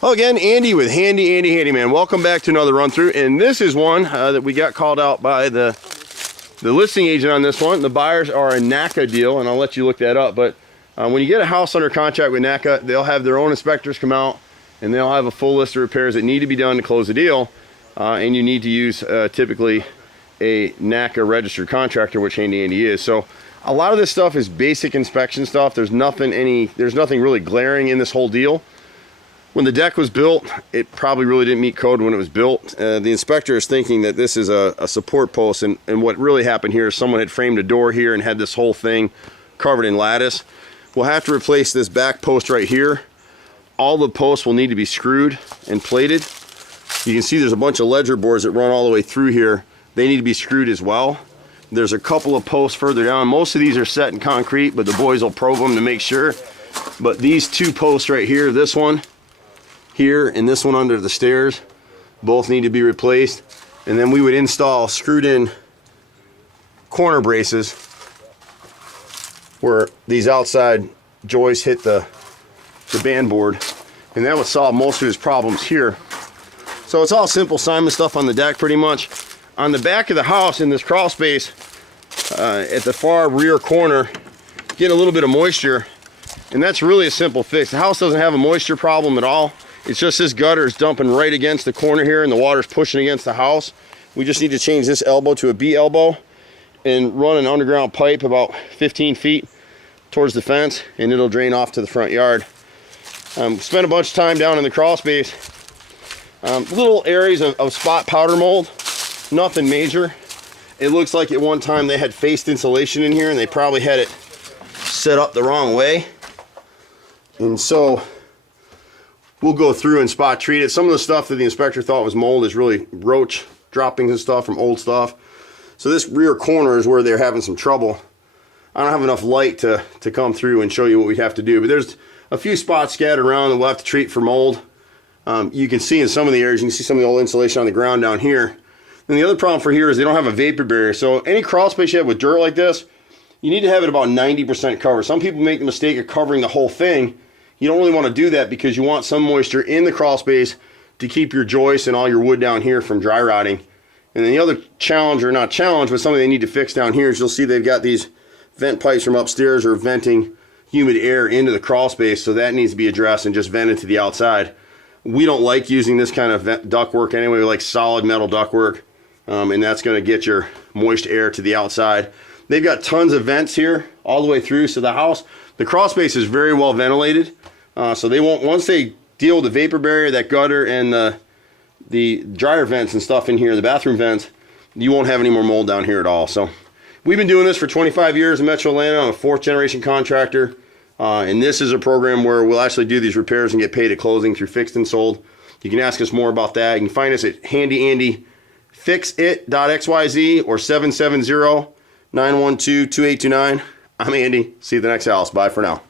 Hello again, Andy with Handy Andy Handyman. Welcome back to another run through, and this is one that we got called out by the listing agent on this one. The buyers are a NACA deal, and I'll let you look that up. But when you get a house under contract with NACA, they'll have their own inspectors come out, and they'll have a full list of repairs that need to be done to close the deal. And you need to use typically a NACA registered contractor, which HandyANdy is. So a lot of this stuff is basic inspection stuff. There's nothing really glaring in this whole deal. When the deck was built, it probably really didn't meet code when it was built. The inspector is thinking that this is a support post, and what really happened here is someone had framed a door here and had this whole thing covered in lattice. We'll have to replace this back post right here. All the posts will need to be screwed and plated. You can see there's a bunch of ledger boards that run all the way through here. They need to be screwed as well. There's a couple of posts further down. Most of these are set in concrete, but the boys will probe them to make sure. But these two posts right here, this one here and this one under the stairs, both need to be replaced. And then we would install screwed in corner braces where these outside joists hit the band board, and that would solve most of his problems here. So it's all simple Simon stuff on the deck pretty much. On the back of the house in this crawl space, at the far rear corner, get a little bit of moisture, and that's really a simple fix. The house doesn't have a moisture problem at all. It's just this gutter is dumping right against the corner here and the water's pushing against the house. We just need to change this elbow to a B elbow and run an underground pipe about 15 feet towards the fence, and it'll drain off to the front yard. Spent a bunch of time down in the crawl space. Little areas of spot powder mold, nothing major. It looks like at one time they had faced insulation in here and they probably had it set up the wrong way. And so we'll go through and spot treat it. Some of the stuff that the inspector thought was mold is really roach droppings and stuff from old stuff. So this rear corner is where they're having some trouble. I don't have enough light to come through and show you what we have to do, but there's a few spots scattered around that we'll have to treat for mold. You can see in some of the areas, you can see some of the old insulation on the ground down here. And the other problem for here is they don't have a vapor barrier. So any crawl space you have with dirt like this, you need to have it about 90% covered. Some people make the mistake of covering the whole thing. You don't really want to do that because you want some moisture in the crawl space to keep your joists and all your wood down here from dry rotting. And then the other challenge, or not challenge, but something they need to fix down here is you'll see they've got these vent pipes from upstairs are venting humid air into the crawl space, so that needs to be addressed and just vented to the outside. We don't like using this kind of ductwork anyway. We like solid metal ductwork, and that's going to get your moist air to the outside. They've got tons of vents here all the way through, so the crawl space is very well ventilated. So they won't, once they deal with the vapor barrier, that gutter, and the dryer vents and stuff in here, the bathroom vents, you won't have any more mold down here at all. So we've been doing this for 25 years in Metro Atlanta. I'm a 4th generation contractor. And this is a program where we'll actually do these repairs and get paid at closing through fixed and sold. You can ask us more about that. You can find us at HandyANDFixIt.xyz or 770-912-2829. I'm Andy. See you at the next house. Bye for now.